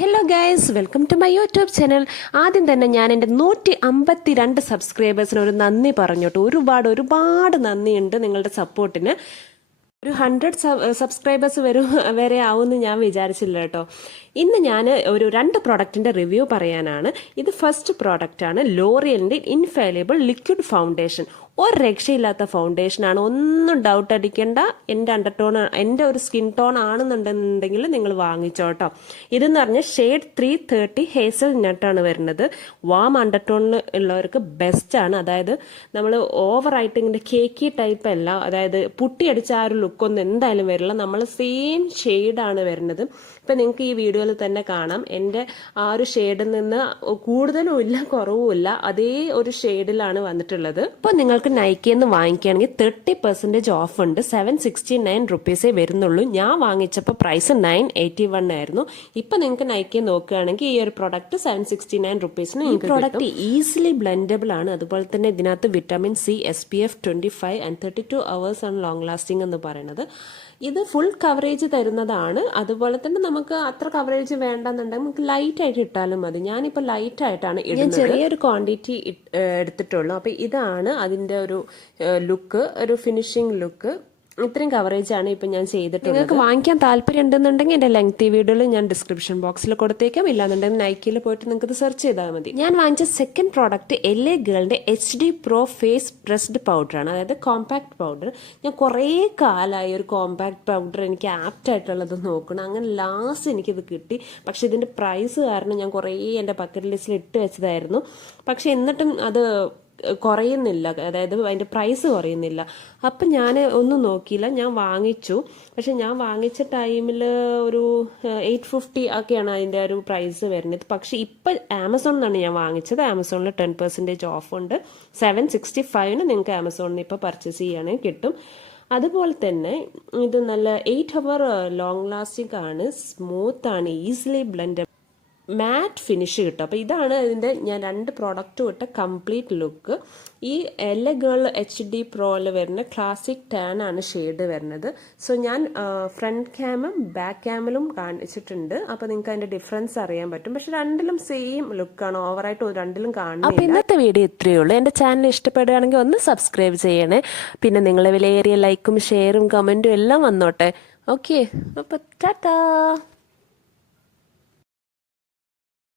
Hello guys, welcome to my YouTube channel. ആദ്യം തന്നെ ഞാൻ എൻ്റെ 152 സബ്സ്ക്രൈബേഴ്സിന് ഒരു നന്ദി പറഞ്ഞോട്ടെ. ഒരുപാട് നന്ദിയുണ്ട് നിങ്ങളുടെ സപ്പോർട്ടിന്. ഒരു 100 സബ്സ്ക്രൈബേഴ്സ് വരെ ആവുമെന്ന് ഞാൻ വിചാരിച്ചില്ല കേട്ടോ. ഇന്ന് ഞാൻ ഒരു 2 പ്രോഡക്റ്റിൻ്റെ റിവ്യൂ പറയാനാണ്. ഇത് ഫസ്റ്റ് പ്രോഡക്റ്റാണ് ലോറിയലിൻ്റെ ഇൻഫാലിബിൾ ലിക്വിഡ് ഫൗണ്ടേഷൻ. ഒരു രക്ഷയില്ലാത്ത ഫൗണ്ടേഷനാണ്, ഒന്നും ഡൗട്ട് അടിക്കേണ്ട. എൻ്റെ അണ്ടർടോൺ, എൻ്റെ ഒരു സ്കിൻ ടോൺ ആണെന്നുണ്ടെങ്കിൽ നിങ്ങൾ വാങ്ങിച്ചോട്ടോ. ഇതെന്ന് പറഞ്ഞാൽ ഷെയ്ഡ് 330 ഹേസൽ നട്ടാണ് വരുന്നത്. വാം അണ്ടർടോണിൽ ഉള്ളവർക്ക് ബെസ്റ്റാണ്. അതായത് നമ്മൾ ഓവറായിട്ട് ഇങ്ങനെ കേക്കി ടൈപ്പ് അല്ല, അതായത് പുട്ടിയടിച്ച ആ ഒരു ലുക്കൊന്നും എന്തായാലും വരില്ല. നമ്മൾ സെയിം ഷെയ്ഡാണ് വരുന്നത്. ഇപ്പം നിങ്ങൾക്ക് ഈ വീഡിയോയിൽ തന്നെ കാണാം, എൻ്റെ ആ ഒരു ഷെയ്ഡിൽ നിന്ന് കൂടുതലും ഇല്ല കുറവുമില്ല, അതേ ഒരു ഷെയ്ഡിലാണ് വന്നിട്ടുള്ളത്. അപ്പോൾ നിങ്ങൾക്ക് നൈക്കിയിൽ നിന്ന് വാങ്ങിക്കുകയാണെങ്കിൽ 30% ഓഫ് ഉണ്ട്. 769 റുപ്പീസേ വരുന്നുള്ളൂ. ഞാൻ വാങ്ങിച്ചപ്പോൾ പ്രൈസ് 981 ആയിരുന്നു. ഇപ്പം നിങ്ങൾക്ക് നൈക്കിയിൽ നോക്കുകയാണെങ്കിൽ ഈ ഒരു പ്രോഡക്റ്റ് 769 റുപ്പീസിന് ഈ പ്രോഡക്റ്റ് ഈസിലി ബ്ലെൻഡബിൾ ആണ്. അതുപോലെ തന്നെ ഇതിനകത്ത് vitamin C, SPF 25 and 32 hours ആണ് ലോങ് ലാസ്റ്റിംഗ് എന്ന് പറയുന്നത്. ഇത് ഫുൾ കവറേജ് തരുന്നതാണ്. അതുപോലെ തന്നെ നമുക്ക് അത്ര കവറേജ് വേണ്ടെന്നുണ്ടെങ്കിൽ നമുക്ക് ലൈറ്റ് ആയിട്ട് ഇട്ടാലും മതി. ഞാനിപ്പോൾ ലൈറ്റ് ആയിട്ടാണ് ഇടുന്നത്. ചെറിയൊരു ക്വാണ്ടിറ്റി എടുത്തിട്ടുള്ളൂ. അപ്പോൾ ഇതാണ് അതിൻ്റെ ഒരു ലുക്ക്, ഒരു ഫിനിഷിംഗ് ലുക്ക്. ഇത്രയും കവറേജ് ആണ് ഇപ്പം ഞാൻ ചെയ്തിട്ടുള്ളത്. നിങ്ങൾക്ക് വാങ്ങിക്കാൻ താല്പര്യം ഉണ്ടെന്നുണ്ടെങ്കിൽ എൻ്റെ ലെങ്തി വീഡിയോയിൽ ഞാൻ ഡിസ്ക്രിപ്ഷൻ ബോക്സിൽ കൊടുത്തേക്കാം. ഇല്ലാന്നുണ്ടെങ്കിൽ നൈക്കിയിൽ പോയിട്ട് നിങ്ങൾക്ക് ഇത് സെർച്ച് ചെയ്താൽ മതി. ഞാൻ വാങ്ങിച്ച സെക്കൻഡ് പ്രോഡക്റ്റ് LA ഗേളിൻ്റെ HD Pro ഫേസ് പ്രസ്ഡ് പൗഡറാണ്, അതായത് കോമ്പാക്ട് പൗഡർ. ഞാൻ കുറേ കാലമായി ഒരു കോമ്പാക്ട് പൗഡർ എനിക്ക് ആപ്റ്റായിട്ടുള്ളത് നോക്കണം. അങ്ങനെ ലാസ്റ്റ് എനിക്കിത് കിട്ടി. പക്ഷെ ഇതിൻ്റെ പ്രൈസ് കാരണം ഞാൻ കുറേ എൻ്റെ ബക്കറ്റ് ലിസ്റ്റിൽ ഇട്ട് വെച്ചതായിരുന്നു. പക്ഷെ എന്നിട്ടും അത് കുറയുന്നില്ല, അതായത് അതിൻ്റെ പ്രൈസ് കുറയുന്നില്ല. അപ്പം ഞാൻ ഒന്നും നോക്കിയില്ല, ഞാൻ വാങ്ങിച്ചു. പക്ഷെ ഞാൻ വാങ്ങിച്ച ടൈമിൽ ഒരു 850 ഒക്കെയാണ് അതിൻ്റെ ഒരു പ്രൈസ് വരുന്നത്. പക്ഷെ ഇപ്പം ആമസോണിൽ നിന്നാണ് ഞാൻ വാങ്ങിച്ചത്. ആമസോണിൽ 10% ഓഫ് ഉണ്ട്. 765 നിങ്ങൾക്ക് ആമസോണിൽ നിന്ന് ഇപ്പോൾ പർച്ചേസ് ചെയ്യുകയാണെങ്കിൽ കിട്ടും. അതുപോലെ തന്നെ ഇത് നല്ല 8 hour ലോങ് ലാസ്റ്റിംഗ് ആണ്, സ്മൂത്ത് ആണ്, ഈസിലി ബ്ലെൻഡ്, മാറ്റ് ഫിനിഷ് കിട്ടും. അപ്പോൾ ഇതാണ് ഇതിൻ്റെ ഞാൻ 2 പ്രോഡക്റ്റ് വിട്ട കംപ്ലീറ്റ് ലുക്ക്. ഈ LA ഗേൾ HD പ്രോയിൽ വരുന്ന ക്ലാസിക് ടാൻ ആണ് ഷെയ്ഡ് വരുന്നത്. സോ ഞാൻ ഫ്രണ്ട് ക്യാമും ബാക്ക് ക്യാമിലും കാണിച്ചിട്ടുണ്ട്. അപ്പോൾ നിങ്ങൾക്ക് അതിൻ്റെ ഡിഫറൻസ് അറിയാൻ പറ്റും. പക്ഷെ രണ്ടിലും സെയിം ലുക്കാണ്, ഓവറായിട്ട് രണ്ടിലും കാണുന്നത്. അപ്പോൾ ഇന്നത്തെ വീഡിയോ ഇത്രയേ ഉള്ളൂ. എൻ്റെ ചാനൽ ഇഷ്ടപ്പെടുകയാണെങ്കിൽ ഒന്ന് സബ്സ്ക്രൈബ് ചെയ്യണേ. പിന്നെ നിങ്ങളെ വിലയേറിയ ലൈക്കും ഷെയറും കമൻറ്റും എല്ലാം വന്നോട്ടെ. ഓക്കെ, അപ്പോൾ ടാറ്റാ.